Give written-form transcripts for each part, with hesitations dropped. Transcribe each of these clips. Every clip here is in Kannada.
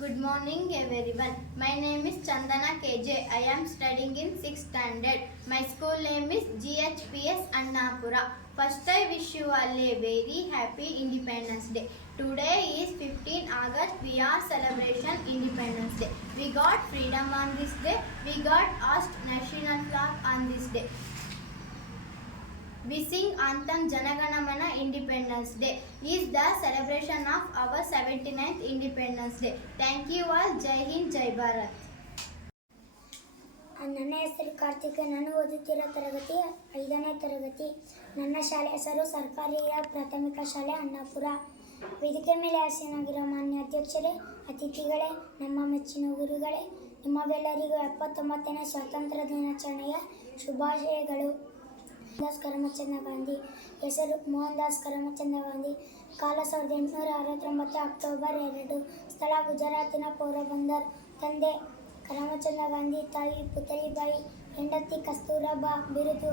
Good morning everyone. My name is Chandana KJ. I am studying in 6th standard. My school name is GHPS Annapura. First I wish you all a very happy Independence Day. Today is 15 August. We are celebrating Independence Day. We got freedom on this day. We got asked national flag on this day. We sing anthem Janaganamana Independence Day is the celebration of our 79th Independence Day. Thank you all. Jai Hind, Jai Bharat. ನನ್ನ ಹೆಸರು ಕಾರ್ತಿಕ. ನಾನು ಓದುತ್ತಿರೋ ತರಗತಿ 5ನೇ ತರಗತಿ. ನನ್ನ ಶಾಲೆ ಹೆಸರು ಸರ್ಕಾರಿ ಪ್ರಾಥಮಿಕ ಶಾಲೆ ಅಣ್ಣಾಪುರ. ವೇದಿಕೆ ಮೇಲೆ ಆಸೀನರಾಗಿರೋ ಮಾನ್ಯ ಅಧ್ಯಕ್ಷರೇ, ಅತಿಥಿಗಳೇ, ನಮ್ಮ ಮೆಚ್ಚಿನ ಗುರುಗಳೇ, ನಿಮಗೆಲ್ಲರಿಗೂ 79ನೇ ಸ್ವಾತಂತ್ರ್ಯ ದಿನಾಚರಣೆಯ ಶುಭಾಶಯಗಳು. ಮೋಹನ್ದಾಸ್ ಕರಮಚಂದ ಗಾಂಧಿ. ಹೆಸರು ಮೋಹನ್ದಾಸ್ ಕರಮಚಂದ ಗಾಂಧಿ. ಕಾಲ 1869 ಅಕ್ಟೋಬರ್ 2. ಸ್ಥಳ ಗುಜರಾತಿನ ಪೋರಬಂದರ್. ತಂದೆ ಕರಮಚಂದ ಗಾಂಧಿ, ತಾಯಿ ಪುತಲಿಬಾಯಿ, ಹೆಂಡತಿ ಕಸ್ತೂರಬಾ. ಬಿರುದು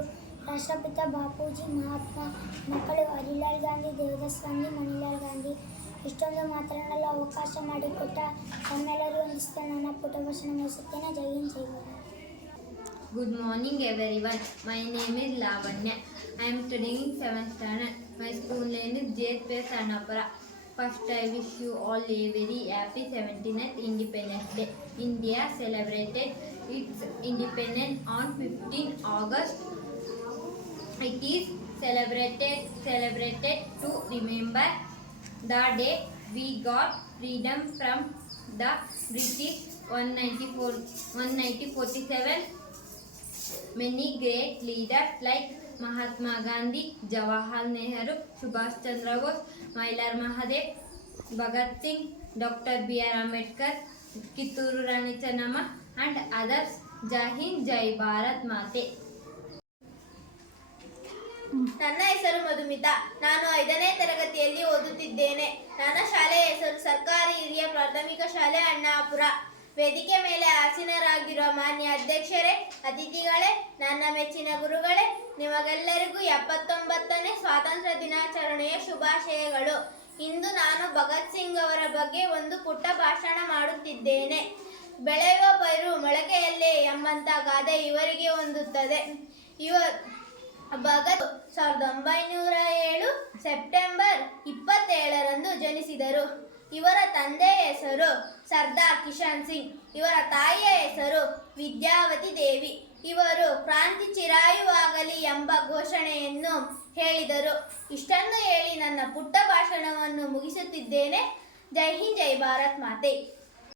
ರಾಷ್ಟ್ರಪಿತ ಬಾಪೂಜಿ ಮಹಾತ್ಮ. ಮಕ್ಕಳು ಹರಿಲಾಲ್ ಗಾಂಧಿ, ದೇವದಾಸ್ ಗಾಂಧಿ, ಮಣಿಲಾಲ್ ಗಾಂಧಿ. ಇಷ್ಟೊಂದು ಮಾತನಾಡಲು ಅವಕಾಶ ಮಾಡಿಕೊಟ್ಟ ತಮ್ಮೆಲ್ಲರಿಗೂ ಒಂದಿಷ್ಟು ನನ್ನ ಪುಟ ಭಾಷಣ ಮುಗಿಸುತ್ತೇನೆ. ಜೈ ಹಿಂದ್, ಜೈ Bharat. Good morning everyone. My name is Lavanya. I am studying in 7th standard. My school name is JHPS Annapura. First I wish you all a very happy 79th Independence Day. India celebrated its independence on 15 August. It is celebrated to remember the day we got freedom from the British 1947. Many great leaders like Mahatma Gandhi, Jawaharlal Nehru, Subhash Chandra Bose, Mailar Mahadev, Bhagat Singh, Dr. B.R. Ambedkar, Kitturu Rani Channamma and others. Jai Hind, Jai Bharat Mate. ನನ್ನ ಹೆಸರು ಮಧುಮಿತಾ. ನಾನು 5ನೇ ತರಗತಿಯಲ್ಲಿ ಓದುತ್ತಿದ್ದೇನೆ. ನನ್ನ ಶಾಲೆಯ ಹೆಸರು ಸರ್ಕಾರಿ ಹಿರಿಯ ಪ್ರಾಥಮಿಕ ಶಾಲೆ ಅಣ್ಣಾಪುರ. ವೇದಿಕೆ ಮೇಲೆ ಆಸೀನರಾಗಿರುವ ಮಾನ್ಯ ಅಧ್ಯಕ್ಷರೇ, ಅತಿಥಿಗಳೇ, ನನ್ನ ಮೆಚ್ಚಿನ ಗುರುಗಳೇ, ನಿಮಗೆಲ್ಲರಿಗೂ 79ನೇ ಸ್ವಾತಂತ್ರ್ಯ ದಿನಾಚರಣೆಯ ಶುಭಾಶಯಗಳು. ಇಂದು ನಾನು ಭಗತ್ ಸಿಂಗ್ ಅವರ ಬಗ್ಗೆ ಒಂದು ಪುಟ್ಟ ಭಾಷಣ ಮಾಡುತ್ತಿದ್ದೇನೆ. ಬೆಳೆಯುವ ಪೈರು ಮೊಳಕೆಯಲ್ಲೇ ಎಂಬಂತ ಗಾದೆ ಇವರಿಗೆ ಹೊಂದುತ್ತದೆ. ಭಗತ್ 1907 ಸೆಪ್ಟೆಂಬರ್ 27ರಂದು ಜನಿಸಿದರು. ಇವರ ತಂದೆಯ ಹೆಸರು ಸರ್ದಾರ್ ಕಿಶನ್ ಸಿಂಗ್. ಇವರ ತಾಯಿಯ ಹೆಸರು ವಿದ್ಯಾವತಿ ದೇವಿ. ಇವರು ಕ್ರಾಂತಿ ಚಿರಾಯುವಾಗಲಿ ಎಂಬ ಘೋಷಣೆಯನ್ನು ಹೇಳಿದರು. ಇಷ್ಟನ್ನು ಹೇಳಿ ನನ್ನ ಪುಟ್ಟ ಭಾಷಣವನ್ನು ಮುಗಿಸುತ್ತಿದ್ದೇನೆ. ಜೈ ಹಿಂದ್, ಜೈ ಭಾರತ್ ಮಾತೆ.